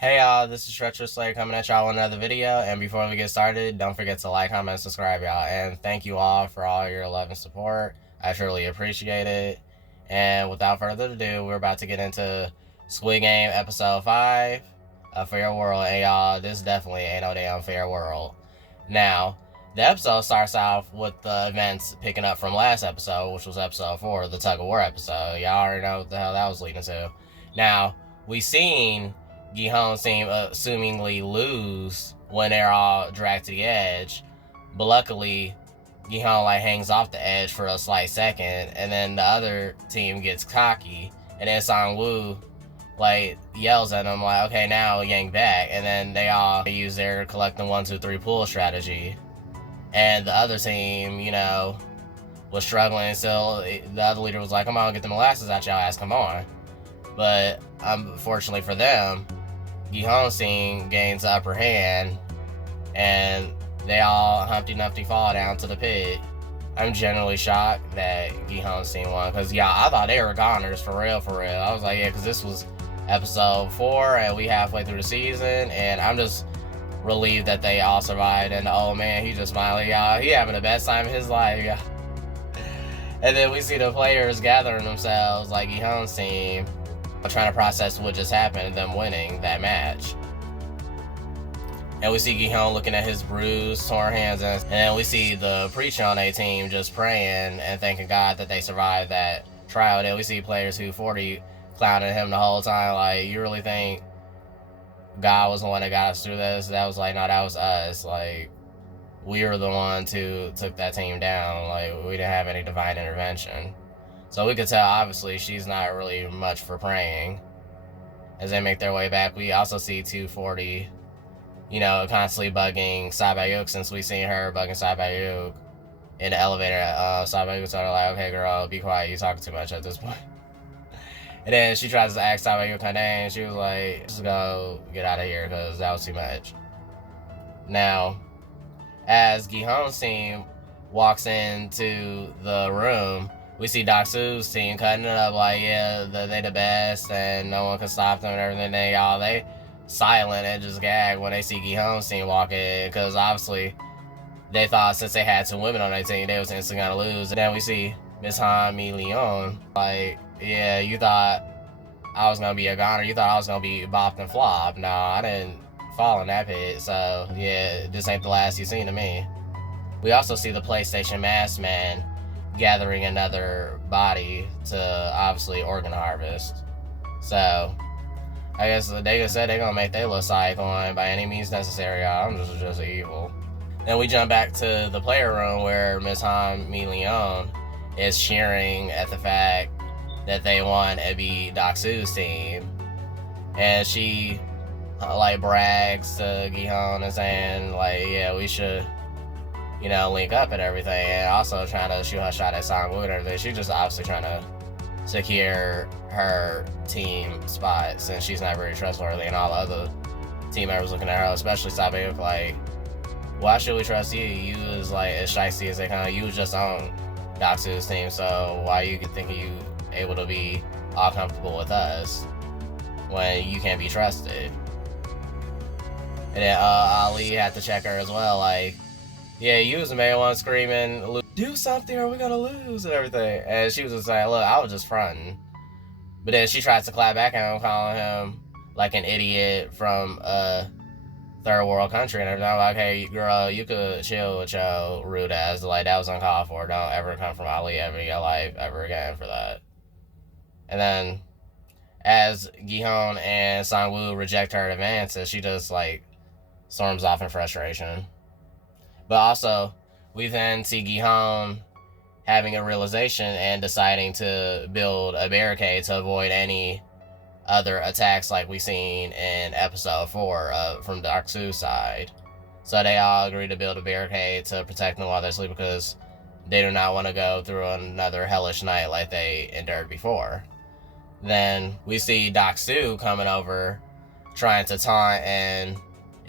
Hey y'all, this is Treacherous Slayer coming at y'all with another video, and before we get started, don't forget to like, comment, and subscribe y'all, and thank you all for all your love and support. I truly appreciate it, and without further ado, we're about to get into Squid Game Episode 5, A Fair World, and y'all, this definitely ain't no damn fair world. Now, the episode starts off with the events picking up from last episode, which was episode 4, the tug of war episode. Y'all already know what the hell that was leading to. Now, we seen Gi-Hong seem assumingly lose when they're all dragged to the edge, but luckily Gi-Hong hangs off the edge for a slight second, and then the other team gets cocky, and then Sang-woo yells at them okay, now yank back, and then they all use their collecting 1 2 3 pull strategy, and the other team was struggling, so the other leader was like, come on, get the molasses out y'all ass, come on. But unfortunately for them, Gi-Hong scene gains the upper hand, and they all Humpty Dumpty fall down to the pit. I'm genuinely shocked that Gi-Hong scene won, because I thought they were goners for real. I was like, yeah, because this was episode 4, and we halfway through the season, and I'm just relieved that they all survived, and the old man, he just smiling, he having the best time of his life, And then we see the players gathering themselves, like Gi-Hong's team, trying to process what just happened and them winning that match. And we see Gi-Hong looking at his bruised, torn hands, and then we see the preacher on their team just praying and thanking God that they survived that trial. Then we see players who 40 clowning him the whole time, you really think God was the one that got us through this? That was no, that was us. We were the ones who took that team down. We didn't have any divine intervention. So we could tell, obviously, she's not really much for praying. As they make their way back, we also see 240, constantly bugging Sabayuk, since we seen her bugging Sabayuk in the elevator. Sabayuk's sort of okay, girl, be quiet, you talking too much at this point. And then she tries to ask Sabayuk her name, she was like, just go get out of here, because that was too much. Now, as Gi-Hong's team walks into the room, we see Dak-Soo's team cutting it up yeah, they the best and no one can stop them and everything. They silent and just gag when they see Gi-Hong's team walk in, because obviously they thought since they had 2 women on their team, they was instantly gonna lose. And then we see Miss Han Mi Leon, yeah, you thought I was gonna be a goner, you thought I was gonna be bopped and flopped. No, I didn't fall in that pit, so yeah, this ain't the last you seen of me. We also see the PlayStation Masked Man gathering another body to obviously organ harvest. So I guess they said they're gonna make their little side coin by any means necessary. I'm just evil. Then we jump back to the player room where Miss Han Mi Leon is cheering at the fact that they won and beat Dak-Soo's team, and she brags to Gi-Hong and saying yeah, we should link up and everything, and also trying to shoot her shot at Sang-woo and everything. She's just obviously trying to secure her team spot, since she's not very trustworthy, and all the other team members looking at her, especially Sabayuk, why should we trust you? You was as shicey as they come. You was just on Dak-Soo's team, so why you thinking you able to be all comfortable with us when you can't be trusted? And then Ali had to check her as well, yeah, you was the main one screaming, do something or we're gonna lose and everything. And she was just like, look, I was just fronting. But then she tries to clap back at him, calling him an idiot from a third world country and everything. I'm hey, girl, you could chill with your rude ass. That was uncalled for. Don't ever come from Ali ever in your life ever again for that. And then as Gi-Hong and Sang-woo reject her advances, she just storms off in frustration. But also, we then see Gi-Hong having a realization and deciding to build a barricade to avoid any other attacks like we seen in episode 4 from Dak-Soo's side. So they all agree to build a barricade to protect them while they're asleep, because they do not want to go through another hellish night like they endured before. Then we see Dak-Soo coming over, trying to taunt and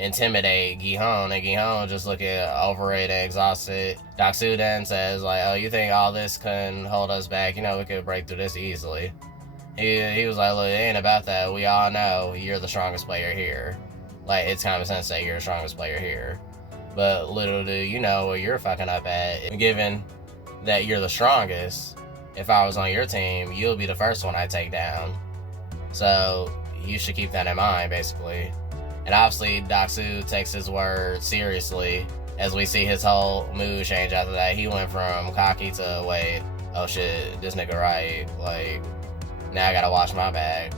intimidate Gi-Hong, and Gi-Hong just looking overrated and exhausted. Dak-Soo then says oh, you think all this can hold us back? We could break through this easily. He was like, look, it ain't about that. We all know you're the strongest player here. Like, it's common sense that you're the strongest player here. But little do you know where you're fucking up at. Given that you're the strongest, if I was on your team, you'll be the first one I take down. So you should keep that in mind, basically. And obviously, Daksu takes his word seriously, as we see his whole mood change after that. He went from cocky to, wait, oh shit, this nigga right. Like, now I gotta watch my back.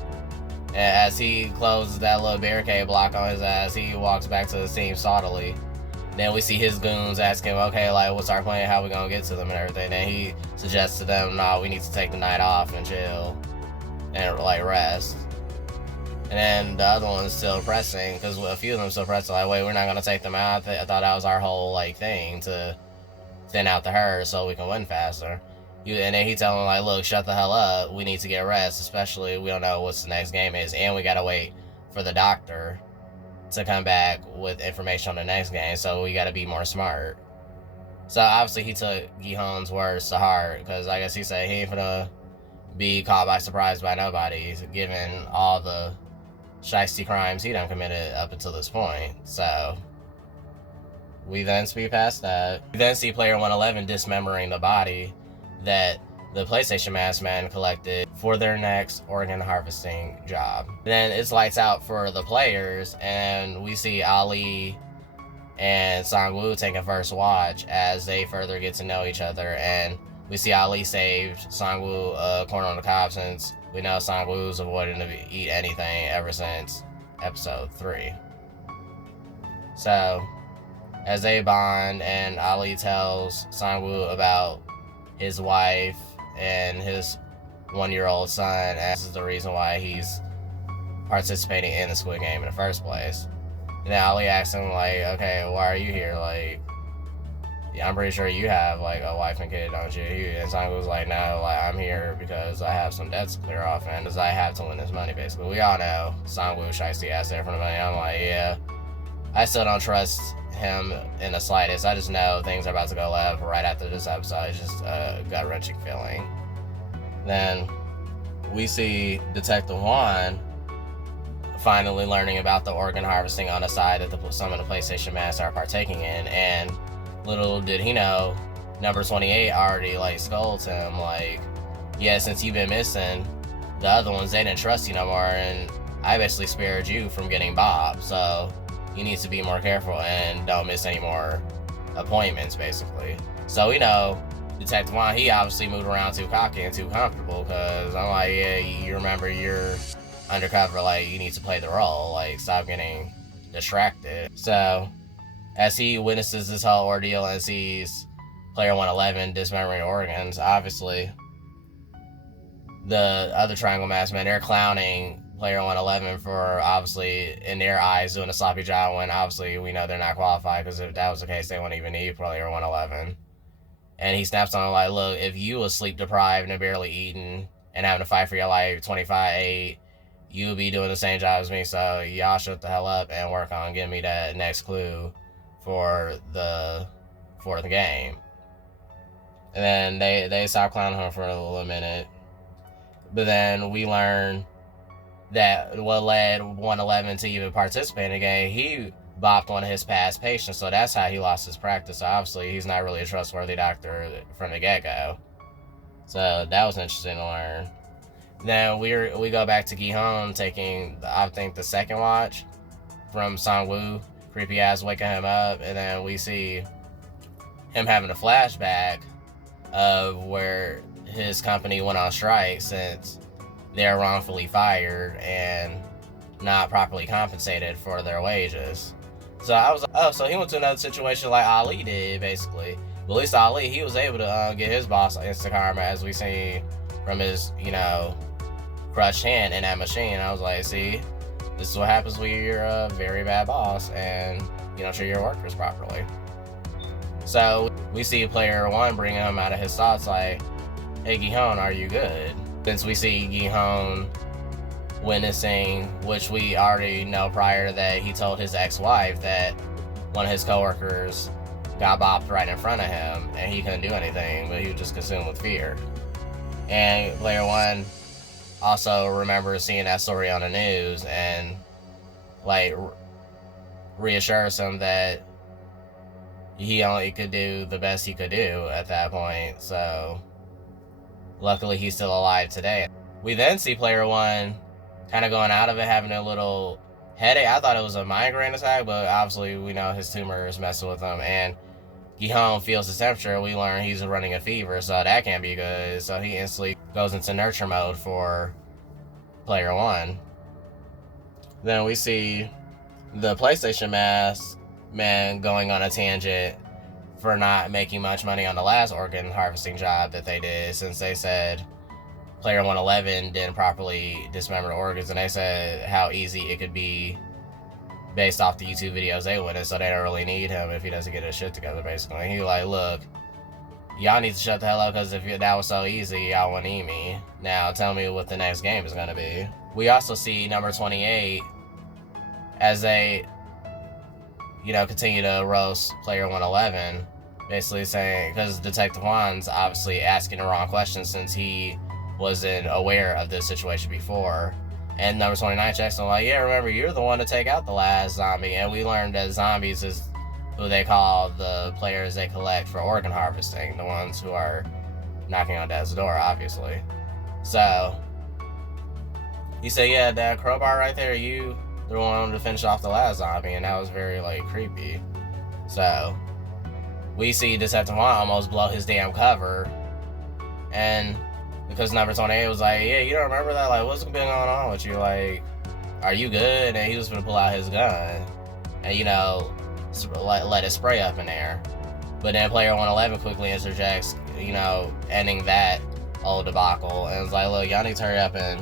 And as he closes that little barricade block on his ass, he walks back to his team saltily. Then we see his goons ask him, okay, like, what's our plan? How we gonna get to them and everything? Then he suggests to them, nah, we need to take the night off and chill and, like, rest. And then the other one's still pressing, because a few of them still pressing, like, wait, we're not gonna take them out. I thought that was our whole, like, thing, to thin out the herd so we can win faster. And then he telling them, like, look, shut the hell up. We need to get rest, especially we don't know what's the next game is, and we gotta wait for the doctor to come back with information on the next game, so we gotta be more smart. So obviously he took Gi-hoon's words to heart, because I guess he said he ain't gonna be caught by surprise by nobody, given all the shiesty crimes he done committed up until this point. So we then speed past that. We then see player 111 dismembering the body that the PlayStation Masked Man collected for their next organ harvesting job. Then it's lights out for the players, and we see Ali and Sang-woo taking first watch as they further get to know each other. And we see Ali saved Sang-woo a corner on the cob, since we know Sang-woo's avoiding to eat anything ever since episode 3. So as they bond, and Ali tells Sang-woo about his wife and his 1-year-old son, and this is the reason why he's participating in the Squid Game in the first place. And then Ali asks him, like, okay, why are you here? Like, yeah, I'm pretty sure you have, like, a wife and kid, don't you? And Sang-woo's like, no, like, I'm here because I have some debts to clear off, and because I have to win this money, basically. We all know Sang-woo shiesty ass there for the money. I'm like, yeah, I still don't trust him in the slightest. I just know things are about to go left right after this episode. It's just a gut-wrenching feeling. Then we see Detective Hwang finally learning about the organ harvesting on the side that some of the PlayStation Masks are partaking in, and little did he know, number 28 already, like, scolds him, like, yeah, since you've been missing, the other ones, they didn't trust you no more, and I basically spared you from getting Bob, so you need to be more careful and don't miss any more appointments, basically. So we know Detective Hwang, he obviously moved around too cocky and too comfortable, because I'm like, yeah, you remember you're undercover, like, you need to play the role, like, stop getting distracted. So as he witnesses this whole ordeal and sees player 111 dismembering organs, obviously the other Triangle Masked Men, they're clowning player 111 for, obviously, in their eyes, doing a sloppy job, when obviously we know they're not qualified, because if that was the case, they wouldn't even need player 111. And he snaps on him like, look, if you was sleep deprived and barely eating and having to fight for your life 25-8, you would be doing the same job as me, so y'all shut the hell up and work on getting me that next clue for the game. And then they stop clowning him for a little minute. But then we learn that what led 111 to even participate in the game, he bopped one of his past patients, so that's how he lost his practice. So obviously he's not really a trustworthy doctor from the get-go. So that was interesting to learn. Then we go back to Gi-hoon taking, I think, the second watch from Sang-woo, creepy ass waking him up, and then we see him having a flashback of where his company went on strike since they're wrongfully fired and not properly compensated for their wages. So I was like, oh, so he went to another situation like Ali did, basically. But at least Ali, he was able to get his boss instant karma, as we see from his, crushed hand in that machine. I was like, see, this is what happens when you're a very bad boss and you don't treat your workers properly. So we see player 1 bringing him out of his thoughts like, hey, Gi-hoon, are you good? Since we see Gi-hoon witnessing, which we already know prior to that, he told his ex-wife that one of his coworkers got bopped right in front of him and he couldn't do anything, but he was just consumed with fear. And player 1 also remembers seeing that story on the news and like reassures him that he only could do the best he could do at that point. So luckily he's still alive today. We then see player one kind of going out of it, having a little headache. I thought it was a migraine attack, but obviously we know his tumor is messing with him. And Hwang feels his temperature. We learn he's running a fever, so that can't be good. So he instantly goes into nurture mode for player one. Then we see the PlayStation man going on a tangent for not making much money on the last organ harvesting job that they did, since they said player 111 didn't properly dismember the organs, and they said how easy it could be based off the YouTube videos they went in, so they don't really need him if he doesn't get his shit together, basically. He like, look, y'all need to shut the hell up, because if that was so easy, y'all wouldn't need me. Now tell me what the next game is going to be. We also see number 28 as they, continue to roast player 111, basically saying, because Detective Hwang's obviously asking the wrong question since he wasn't aware of this situation before. And number 29 checks him like, yeah, remember, you're the one to take out the last zombie. And we learned that zombies is who they call the players they collect for organ harvesting, the ones who are knocking on death's door, obviously. So he said, yeah, that crowbar right there, you the one to finish off the last zombie, and that was very creepy. So we see Detective Hwang almost blow his damn cover, and because number 28 was like, yeah, you don't remember that? Like, what's been going on with you? Like, are you good? And he was gonna pull out his gun and, let it spray up in there. But then player 111 quickly interjects, ending that old debacle, and was like, look, y'all need to hurry up and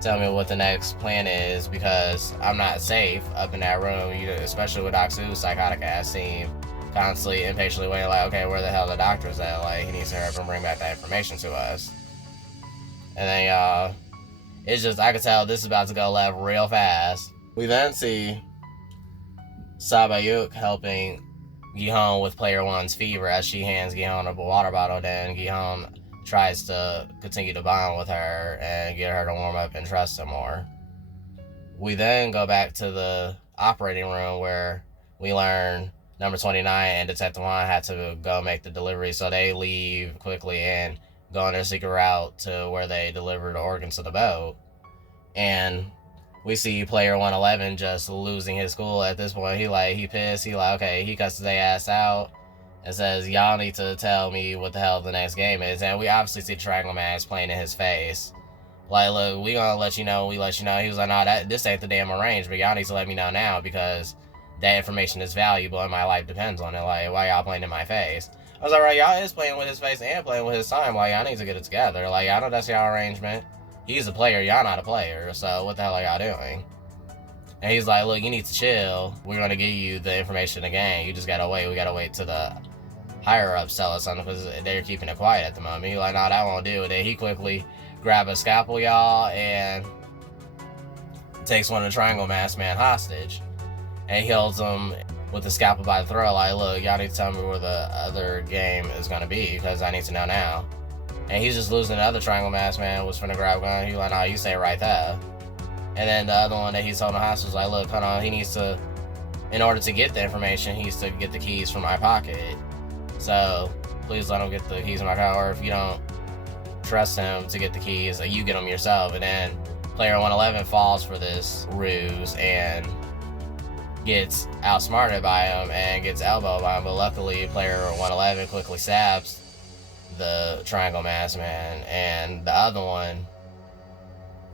tell me what the next plan is, because I'm not safe up in that room, especially with Aksu's psychotic ass team constantly impatiently waiting, like, okay, where the hell the doctor's at? Like, he needs to hurry up and bring back that information to us. And then, it's just, I could tell this is about to go left real fast. We then see Sabayuk helping Hwang with player one's fever as she hands Hwang a water bottle. Then Hwang tries to continue to bond with her and get her to warm up and trust him more. We then go back to the operating room where we learn number 29 and Detective Hwang had to go make the delivery, so they leave quickly and go on their secret route to where they deliver the organs to the boat. And we see player 111 just losing his cool at this point. He pissed. Okay, he cusses their ass out and says, y'all need to tell me what the hell the next game is. And we obviously see the Triangle Mask playing in his face. Like, look, we gonna let you know, we let you know. He was like, nah, this ain't the damn arrangement. Y'all need to let me know now, because that information is valuable and my life depends on it. Like, why y'all playing in my face? I was like, right, y'all is playing with his face and playing with his time. Like, y'all need to get it together. Like, I know that's y'all arrangement. He's a player, y'all not a player. So what the hell are y'all doing? And he's like, look, you need to chill. We're gonna give you the information again. You just gotta wait. We gotta wait till the higher ups tell us something, because they're keeping it quiet at the moment. He's like, nah, that won't do. Then he quickly grab a scalpel, y'all, and takes one of the Triangle Mask man hostage. And he holds him with the scalpel by the throat, like, look, y'all need to tell me where the other game is gonna be, because I need to know now. And he's just losing. The other Triangle Mask man was finna grab a gun. He was like, nah, you stay right there. And then the other one that he's holding hostage was like, look, hold on, he needs to, in order to get the information, he needs to get the keys from my pocket. So please let him get the keys in my car, or if you don't trust him to get the keys, you get them yourself. And then player 111 falls for this ruse and gets outsmarted by him and gets elbowed by him. But luckily, player 111 quickly stabs the Triangle Mask man, and the other one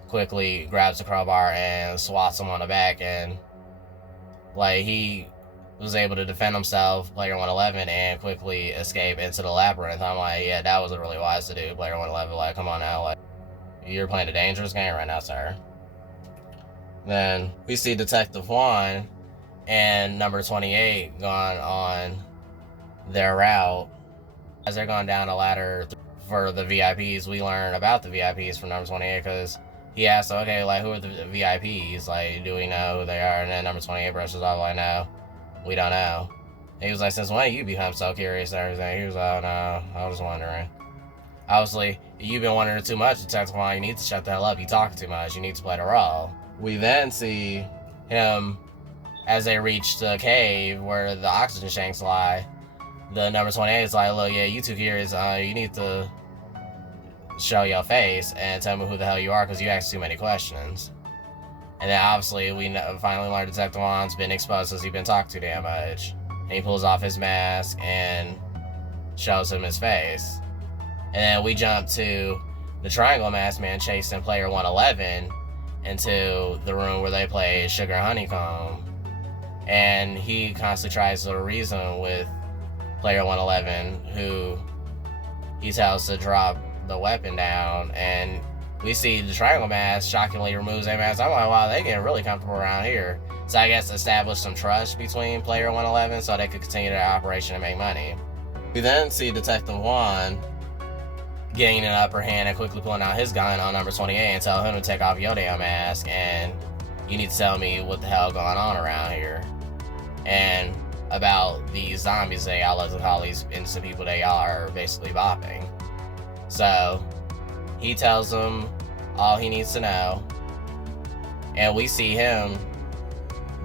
quickly grabs the crowbar and swats him on the back, and he was able to defend himself, player 111, and quickly escape into the labyrinth. I'm like, yeah, that was really wise to do, player 111. Like, come on now, you're playing a dangerous game right now, sir. Then we see Detective Hwang and number 28 going on their route. As they're going down a ladder for the VIPs, we learn about the VIPs from number 28, because he asked, okay, who are the VIPs? Do we know who they are? And then number 28 brushes off, no, we don't know. And he was like, since when you become so curious and everything? He was like, oh, no, I was just wondering. obviously, you've been wondering too much, Detective Hwang. You need to shut the hell up. You talk too much. You need to play the role. We then see him as they reach the cave where the oxygen shanks lie. The number 28 is like, look, yeah, you two curious. You need to show your face and tell me who the hell you are because you ask too many questions. And then obviously we finally learn Detective Hwang's been exposed because he's been talked too damn much. And he pulls off his mask and shows him his face. And then we jump to the Triangle Masked Man chasing player 111 into the room where they play Sugar Honeycomb. And he constantly tries to reason with player 111, who he tells to drop the weapon down. And we see the Triangle Mask shockingly removes their mask. I'm like, wow, they get really comfortable around here. So I guess establish some trust between player 111 so they could continue their operation and make money. We then see Detective Hwang getting an upper hand and quickly pulling out his gun on number 28 and tell him to take off your damn mask and you need to tell me what the hell going on around here. And about these zombies they all like to call these innocent people they are basically bopping. So he tells him all he needs to know. And we see him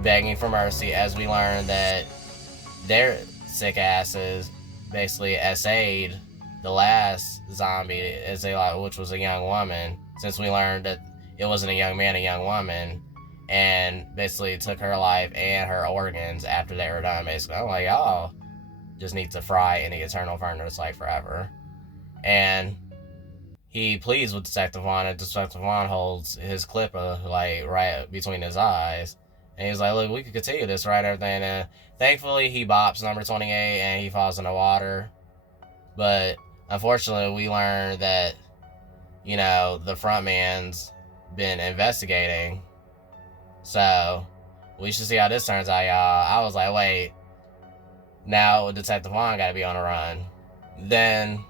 begging for mercy as we learn that their sick asses basically essayed the last zombie, as they like, which was a young woman, since we learned that it wasn't a young man, a young woman, and basically took her life and her organs after they were done. Basically, I'm like, y'all just need to fry in the eternal furnace like forever. And he pleads with Detective Hwang, and Detective Hwang holds his clipper like right between his eyes, and he's like, look, we could continue this, right? Everything. And thankfully he bops number 28 and he falls in the water. But unfortunately we learn that, you know, the front man's been investigating, so we should see how this turns out, y'all. I was like, wait, now Detective Hwang gotta be on the run. Then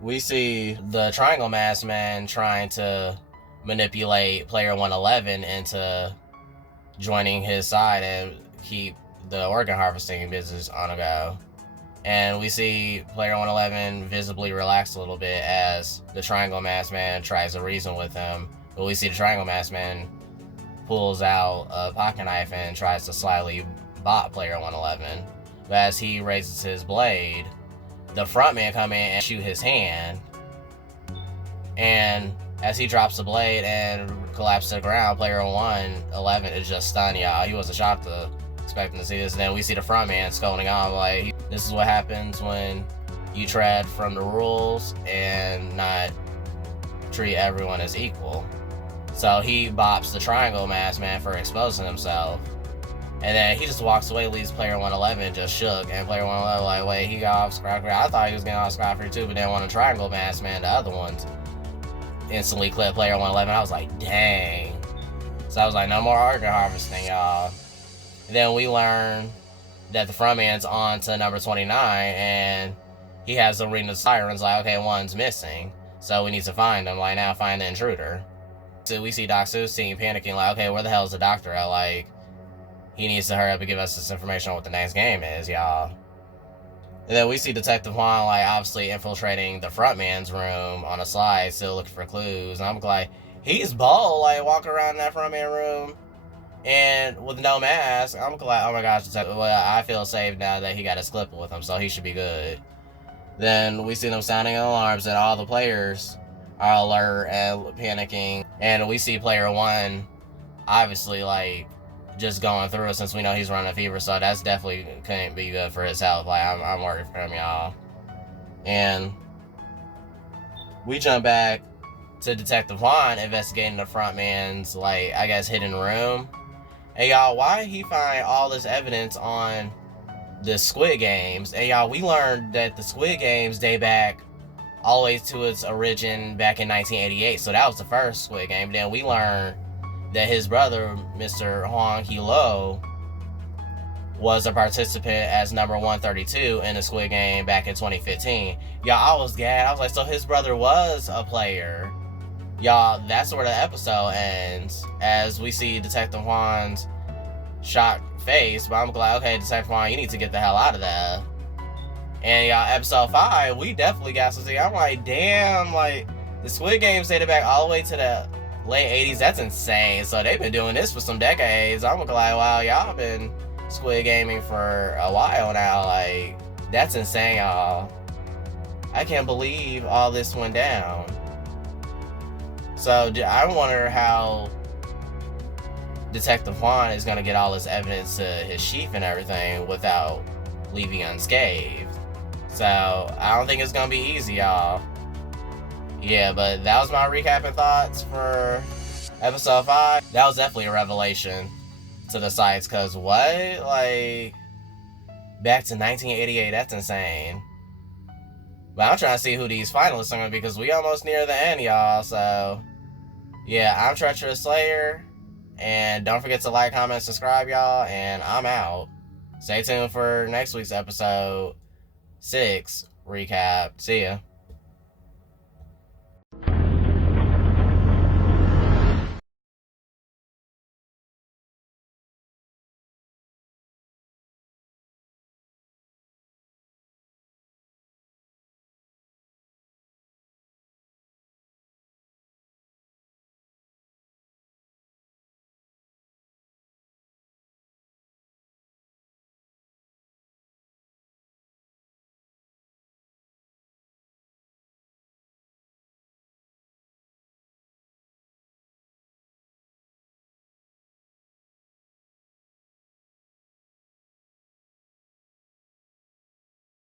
we see the Triangle Masked Man trying to manipulate player 111 into joining his side and keep the organ harvesting business on a go. And we see player 111 visibly relax a little bit as the Triangle Masked Man tries to reason with him. But we see the Triangle Masked Man pulls out a pocket knife and tries to slyly bot player 111. But as he raises his blade, the front man come in and shoot his hand. And as he drops the blade and collapses to the ground, player 111 is just stunned, y'all. He wasn't shocked to expecting to see this. And then we see the front man scolding on like, this is what happens when you tread from the rules and not treat everyone as equal. So he bops the Triangle Masked Man for exposing himself. And then he just walks away, leaves player 111 just shook. And player 111 like, wait, he got off scot-free. I thought he was getting off scot-free too, but then when the Triangle Masked Man, the other ones, instantly clipped player 111. I was like, dang. So I was like, no more organ harvesting, y'all. And then we learn that the front man's on to number 29, and he has the ring of sirens like, okay, one's missing, so we need to find him. Like, now find the intruder. So we see Doc Seuss team panicking like, okay, where the hell is the doctor at? Like, he needs to hurry up and give us this information on what the next game is, y'all. And then we see Detective Hwang like obviously infiltrating the front man's room on a slide, still looking for clues. And I'm like, he's bold, like walking around that front man room and with no mask. I'm glad. Oh my gosh, well, I feel safe now that he got his clipper with him, so he should be good. Then we see them sounding alarms and all the players are alert and panicking. And we see player 1 obviously like just going through it, since we know he's running a fever, so that's definitely couldn't be good for his health. Like, I'm worried for him, y'all. And we jump back to Detective Hwang investigating the front man's, like, I guess, hidden room. And y'all, why he find all this evidence on the Squid Games? And y'all, we learned that the Squid Games date back all the way to its origin back in 1988, so that was the first Squid Game. Then we learned that his brother, Mr. Hwang Hee-lo, was a participant as number 132 in the Squid Game back in 2015. Y'all, I was gagged. I was like, so his brother was a player. Y'all, that's where the episode ends, as we see Detective Hwang's shocked face. But I'm glad, okay, Detective Hwang, you need to get the hell out of there. And y'all, episode 5, we definitely got some. I'm like, damn, like the Squid Games dated back all the way to the late 80s. That's insane. So they've been doing this for some decades. I'm like, wow, y'all been Squid Gaming for a while now. Like, that's insane, y'all. I can't believe all this went down. So I wonder how Detective Hwang is gonna get all this evidence to his sheath and everything without leaving unscathed. So I don't think it's gonna be easy, y'all. Yeah, but that was my recapping thoughts for episode 5. That was definitely a revelation to the sites, cause what? Like, back to 1988, that's insane. But I'm trying to see who these finalists are gonna be, because we almost near the end, y'all. So yeah, I'm Treacherous Slayer, and don't forget to like, comment, subscribe, y'all, and I'm out. Stay tuned for next week's episode 6 recap. See ya.